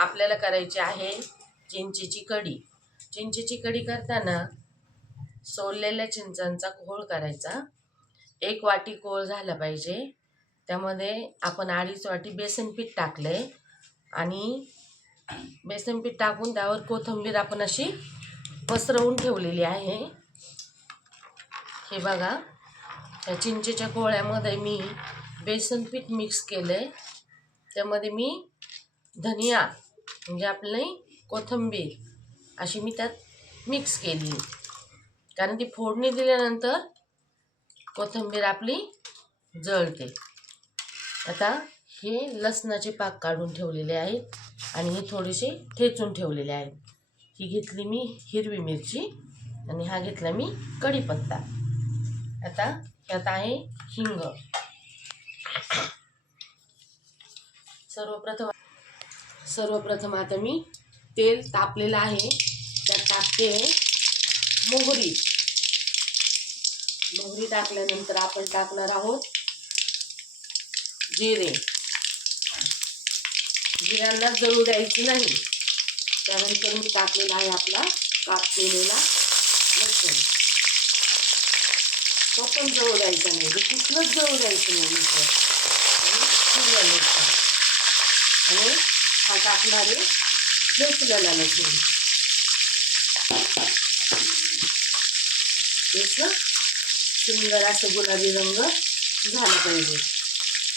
आपल्याला करायची आहे चिंचेची कढी. चिंचेची कढी करताना सोललेल्या चिंचांचा घोळ करायचा. एक वाटी कोळ झाला पाहिजे. त्यामध्ये आपण अडीच वाटी बेसन पीठ आहे आणि बेसन पीठ टाकून त्यावर कोथिंबीर आपण अशी पसरवून ठेवलेली आहे. हे बघा त्या चिंचेच्या घोळ्यामध्ये मी बेसन पीठ मिक्स केलं आहे त्यामध्ये मी धनिया म्हणजे आपली कोथिंबीर अशी मी त्यात मिक्स केली. कारण ती फोडणी दिल्यानंतर कोथिंबीर आपली जळते. आता हे लसणाचे पाक काढून ठेवलेले आहेत आणि हे थोडेसे ठेचून ठेवलेले आहेत. ही घेतली मी हिरवी मिरची आणि हा घेतला मी कढीपत्ता. आता ह्यात आहे हिंग. सर्वप्रथम सर्वप्रथम आता मी तेल तापलेलं आहे. त्यात टाकते मोहरी. मोहरी टाकल्यानंतर आपण टाकणार आहोत जिरे. जिऱ्यांना जळू द्यायची नाही. त्यानंतर मी टाकलेला आहे आपला काप केलेला लसूण. तो पण जळू द्यायचा नाही. कुठलंच जळू द्यायचं नाही मिसळ आणि हिरव्या आणि हा टाकणारे ठेचलेला लसूण असं सुंदर असं गुलाबी रंग झाला पाहिजे.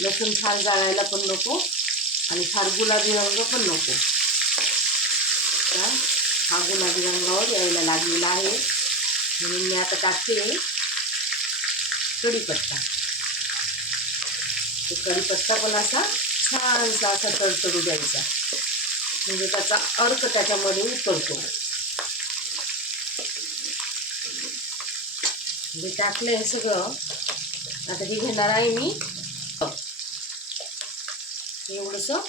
लसूण फार जाळायला पण नको आणि फार गुलाबी रंग पण नको. तर हा गुलाबी रंगावर यायला लागलेला आहे. म्हणून मी आता टाकते कढीपत्ता. कढीपत्ता पण असा छानसा असा तडतडू द्यायचा. म्हणजे त्याचा अर्क त्याच्यामध्ये उतरतो. म्हणजे टाकलं हे सगळं आता हे घेणार आहे मी. एवढंसं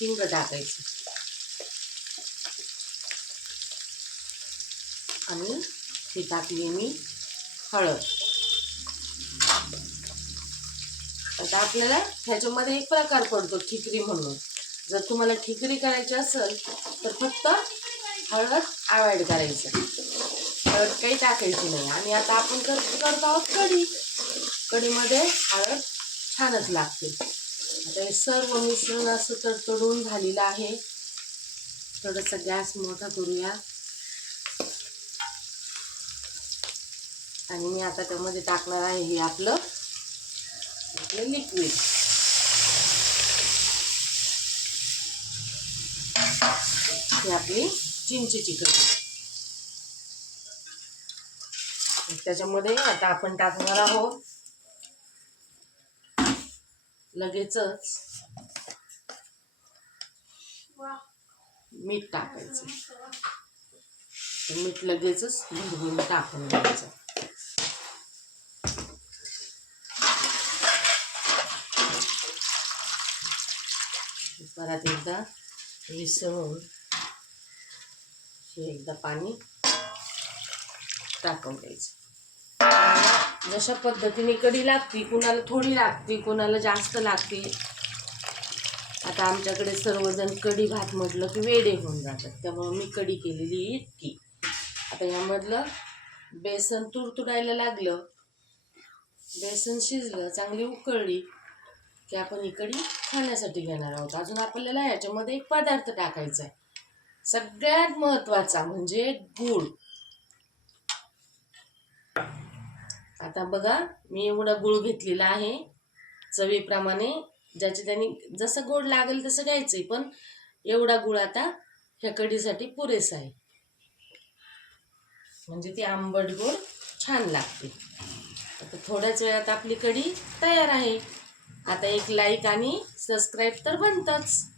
हिंग टाकायचं. आणि हे टाकली मी हळद. आता आपल्याला ह्याच्यामध्ये एक प्रकार पडतो ठिकरी म्हणून. जर तुम्हाला ठिकरी करायची असेल तर फक्त हळद अवॉइड करायचं. हळद काही टाकायची नाही. आणि आता आपण कर करतो आहोत कढी. कढीमध्ये हळद छानच लागते. आता हे सर्व मिश्रण असं तडतडून झालेलं आहे. थोडंसं गॅस मोठा करूया. आणि मी आता त्यामध्ये टाकणार आहे हे आपलं आपलं लिक्विड ही आपली चिंचेची कढी. त्याच्यामध्ये आता आपण टाकणार आहोत. लगेचच मीठ टाकायचं. मीठ लगेचच भरभरून टाकून द्यायचं परत एकदा विसळून हे एकदा पाणी टाकून द्यायचं. जशा पद्धतीने कढी लागती कुणाला थोडी लागते कुणाला जास्त लागते. आता आमच्याकडे सर्वजण कढी भात म्हटलं की वेडे होऊन जातात. त्यामुळे मी कढी केलेली इतकी. आता यामधलं बेसन तुडतुडायला लागलं. बेसन शिजलं चांगली उकळली. की आपण ही खाण्यासाठी घेणार आहोत. अजून आपल्याला याच्यामध्ये एक पदार्थ टाकायचा आहे. सगळ्यात महत्त्वाचा म्हणजे गूळ. आता बघा मी एवढा गूळ घेतलेला आहे. चवीप्रमाणे ज्याचे त्यांनी जसं गोड लागेल तसं घ्यायचं आहे पण एवढा गुळ आता ह्या कढीसाठी पुरेसा आहे. म्हणजे ती आंबट गोड छान लागते. आता थोड्याच वेळात आपली कढी तयार आहे. आता एक लाईक आणि सबस्क्राईब तर बनतंच.